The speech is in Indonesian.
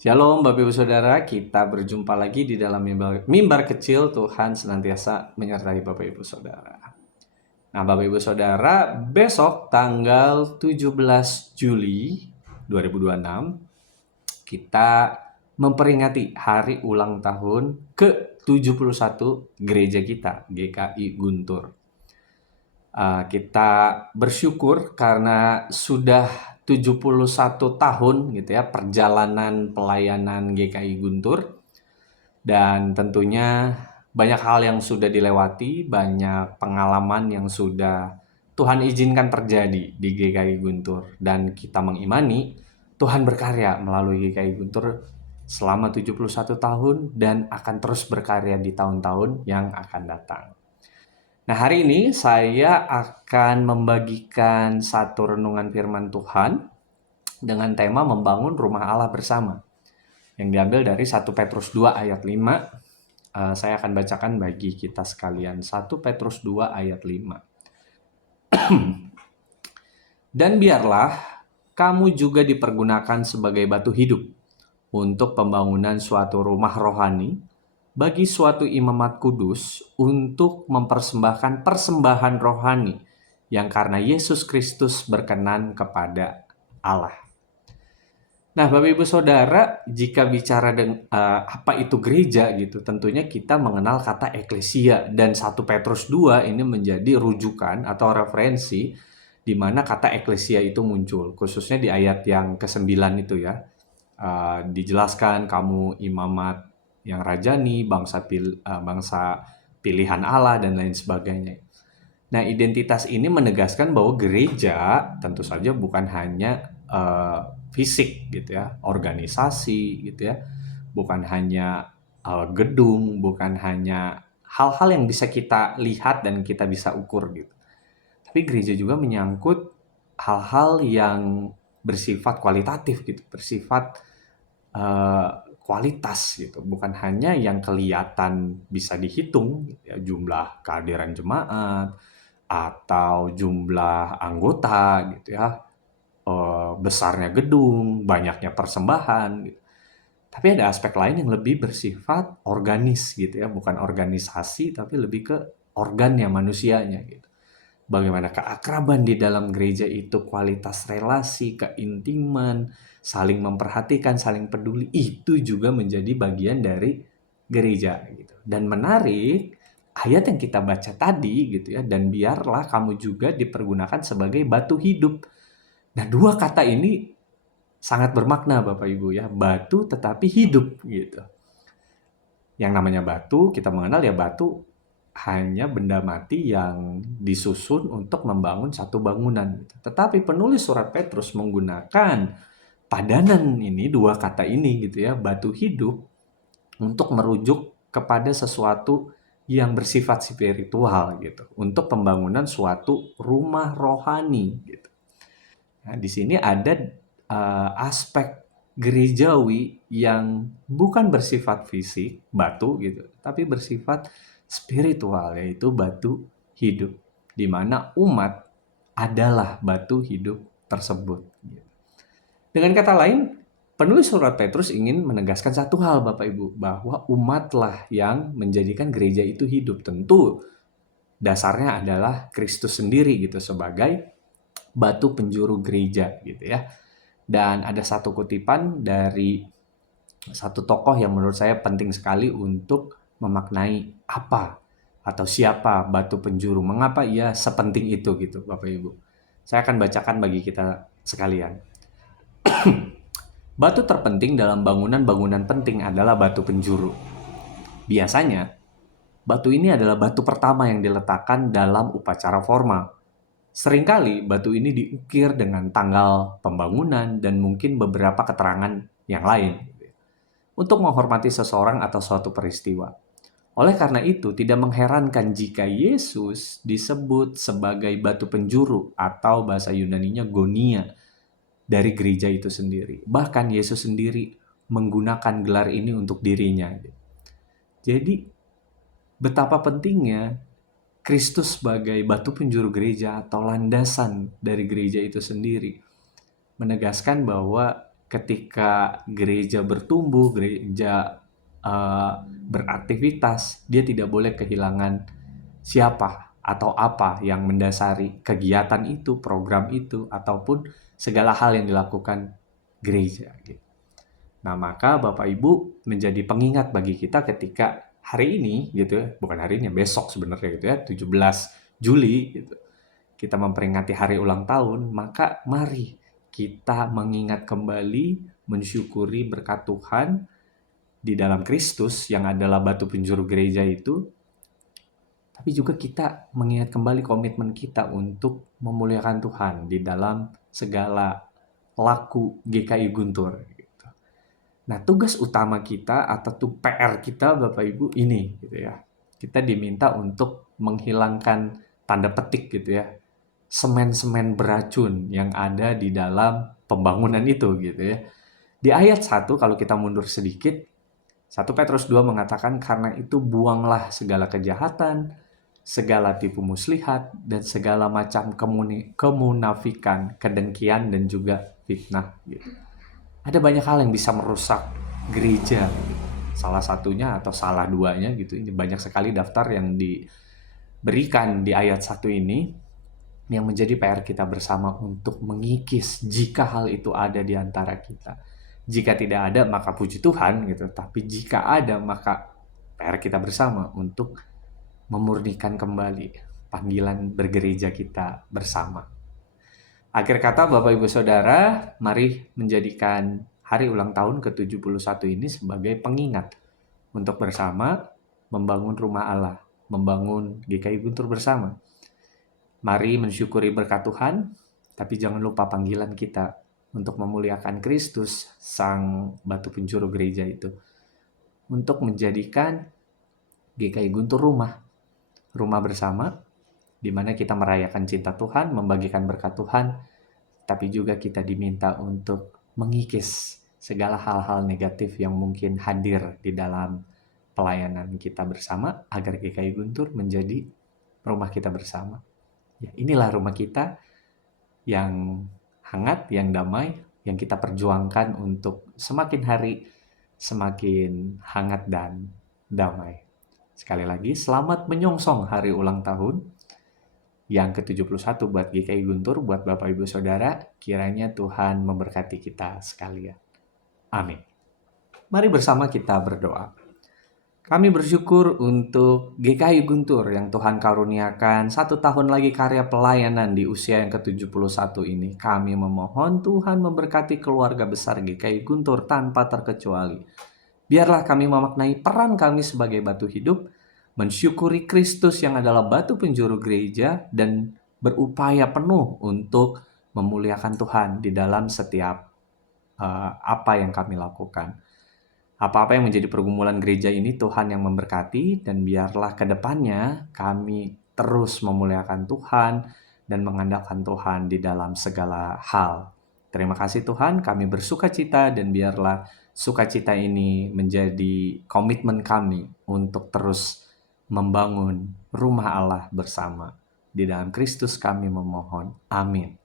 Shalom Bapak Ibu Saudara, kita berjumpa lagi di dalam mimbar kecil. Tuhan senantiasa menyertai Bapak Ibu Saudara. Nah Bapak Ibu Saudara, besok tanggal 17 Juli 2026 kita memperingati hari ulang tahun ke-71 gereja kita, GKI Guntur. Kita bersyukur karena sudah 71 tahun gitu ya perjalanan pelayanan GKI Guntur, dan tentunya banyak hal yang sudah dilewati, banyak pengalaman yang sudah Tuhan izinkan terjadi di GKI Guntur, dan kita mengimani Tuhan berkarya melalui GKI Guntur selama 71 tahun dan akan terus berkarya di tahun-tahun yang akan datang. Nah, hari ini saya akan membagikan satu renungan firman Tuhan dengan tema membangun rumah Allah bersama, yang diambil dari 1 Petrus 2 ayat 5. Saya akan bacakan bagi kita sekalian 1 Petrus 2 ayat 5. Dan biarlah kamu juga dipergunakan sebagai batu hidup untuk pembangunan suatu rumah rohani bagi suatu imamat kudus untuk mempersembahkan persembahan rohani yang karena Yesus Kristus berkenan kepada Allah. Nah, Bapak Ibu Saudara, jika bicara apa itu gereja gitu, tentunya kita mengenal kata eklesia, dan 1 Petrus 2 ini menjadi rujukan atau referensi di mana kata eklesia itu muncul, khususnya di ayat yang ke-9 itu ya. Dijelaskan kamu imamat yang rajani, bangsa pilihan Allah dan lain sebagainya. Nah, identitas ini menegaskan bahwa gereja tentu saja bukan hanya fisik gitu ya, organisasi gitu ya, bukan hanya gedung, bukan hanya hal-hal yang bisa kita lihat dan kita bisa ukur gitu. Tapi gereja juga menyangkut hal-hal yang bersifat kualitatif gitu, bersifat kualitas gitu, bukan hanya yang kelihatan bisa dihitung gitu ya, jumlah kehadiran jemaat atau jumlah anggota gitu ya, besarnya gedung, banyaknya persembahan gitu. Tapi ada aspek lain yang lebih bersifat organis gitu ya, bukan organisasi tapi lebih ke organnya, manusianya gitu. Bagaimana keakraban di dalam gereja itu, kualitas relasi, keintiman, saling memperhatikan, saling peduli, itu juga menjadi bagian dari gereja gitu. Dan menarik, ayat yang kita baca tadi gitu ya, dan biarlah kamu juga dipergunakan sebagai batu hidup. Nah, dua kata ini sangat bermakna Bapak Ibu ya, batu tetapi hidup gitu. Yang namanya batu, kita mengenal ya batu hanya benda mati yang disusun untuk membangun satu bangunan. Tetapi penulis surat Petrus menggunakan padanan ini, dua kata ini gitu ya, batu hidup, untuk merujuk kepada sesuatu yang bersifat spiritual gitu, untuk pembangunan suatu rumah rohani gitu. Nah, di sini ada aspek gerejawi yang bukan bersifat fisik, batu gitu, tapi bersifat spiritual, yaitu batu hidup, di mana umat adalah batu hidup tersebut. Dengan kata lain, penulis surat Petrus ingin menegaskan satu hal Bapak Ibu, bahwa umatlah yang menjadikan gereja itu hidup. Tentu dasarnya adalah Kristus sendiri gitu sebagai batu penjuru gereja gitu ya. Dan ada satu kutipan dari satu tokoh yang menurut saya penting sekali untuk memaknai apa atau siapa batu penjuru, mengapa ia sepenting itu gitu Bapak Ibu. Saya akan bacakan bagi kita sekalian. Batu terpenting dalam bangunan-bangunan penting adalah batu penjuru. Biasanya, batu ini adalah batu pertama yang diletakkan dalam upacara formal. Seringkali batu ini diukir dengan tanggal pembangunan dan mungkin beberapa keterangan yang lain untuk menghormati seseorang atau suatu peristiwa. Oleh karena itu, tidak mengherankan jika Yesus disebut sebagai batu penjuru atau bahasa Yunaninya gonia dari gereja itu sendiri. Bahkan Yesus sendiri menggunakan gelar ini untuk dirinya. Jadi, betapa pentingnya Kristus sebagai batu penjuru gereja atau landasan dari gereja itu sendiri, menegaskan bahwa ketika gereja bertumbuh, gereja beraktivitas, dia tidak boleh kehilangan siapa atau apa yang mendasari kegiatan itu, program itu, ataupun segala hal yang dilakukan gereja. Gitu. Nah, maka Bapak Ibu menjadi pengingat bagi kita ketika hari ini, gitu ya, bukan hari ini, besok sebenarnya gitu ya, 17 Juli, gitu, kita memperingati hari ulang tahun, maka mari kita mengingat kembali, mensyukuri berkat Tuhan di dalam Kristus yang adalah batu penjuru gereja itu, tapi juga kita mengingat kembali komitmen kita untuk memuliakan Tuhan di dalam segala laku GKI Guntur. Gitu. Nah, tugas utama kita atau PR kita Bapak Ibu ini, gitu ya. Kita diminta untuk menghilangkan tanda petik gitu ya, semen-semen beracun yang ada di dalam pembangunan itu gitu ya. Di ayat 1 kalau kita mundur sedikit, 1 Petrus 2 mengatakan karena itu buanglah segala kejahatan, segala tipu muslihat, dan segala macam kemunafikan, kedengkian, dan juga fitnah. Gitu. Ada banyak hal yang bisa merusak gereja. Gitu. Salah satunya atau salah duanya gitu. Ini banyak sekali daftar yang diberikan di ayat 1 ini yang menjadi PR kita bersama untuk mengikis jika hal itu ada di antara kita. Jika tidak ada maka puji Tuhan gitu, tapi jika ada maka PR kita bersama untuk memurnikan kembali panggilan bergereja kita bersama. Akhir kata Bapak Ibu Saudara, mari menjadikan hari ulang tahun ke-71 ini sebagai pengingat untuk bersama membangun rumah Allah, membangun GKI Guntur bersama. Mari mensyukuri berkat Tuhan, tapi jangan lupa panggilan kita untuk memuliakan Kristus, sang batu penjuru gereja itu, untuk menjadikan GKI Guntur rumah bersama, di mana kita merayakan cinta Tuhan, membagikan berkat Tuhan, tapi juga kita diminta untuk mengikis segala hal-hal negatif yang mungkin hadir di dalam pelayanan kita bersama, agar GKI Guntur menjadi rumah kita bersama. Ya, inilah rumah kita yang hangat, yang damai, yang kita perjuangkan untuk semakin hari semakin hangat dan damai. Sekali lagi, selamat menyongsong hari ulang tahun yang ke-71 buat GKI Guntur, buat Bapak Ibu Saudara. Kiranya Tuhan memberkati kita sekalian. Amin. Mari bersama kita berdoa. Kami bersyukur untuk GKI Guntur yang Tuhan karuniakan 1 tahun lagi karya pelayanan di usia yang ke-71 ini. Kami memohon Tuhan memberkati keluarga besar GKI Guntur tanpa terkecuali. Biarlah kami memaknai peran kami sebagai batu hidup, mensyukuri Kristus yang adalah batu penjuru gereja, dan berupaya penuh untuk memuliakan Tuhan di dalam setiap apa yang kami lakukan. Apa-apa yang menjadi pergumulan gereja ini Tuhan yang memberkati, dan biarlah ke depannya kami terus memuliakan Tuhan dan mengandalkan Tuhan di dalam segala hal. Terima kasih Tuhan, kami bersukacita, dan biarlah sukacita ini menjadi komitmen kami untuk terus membangun rumah Allah bersama. Di dalam Kristus kami memohon. Amin.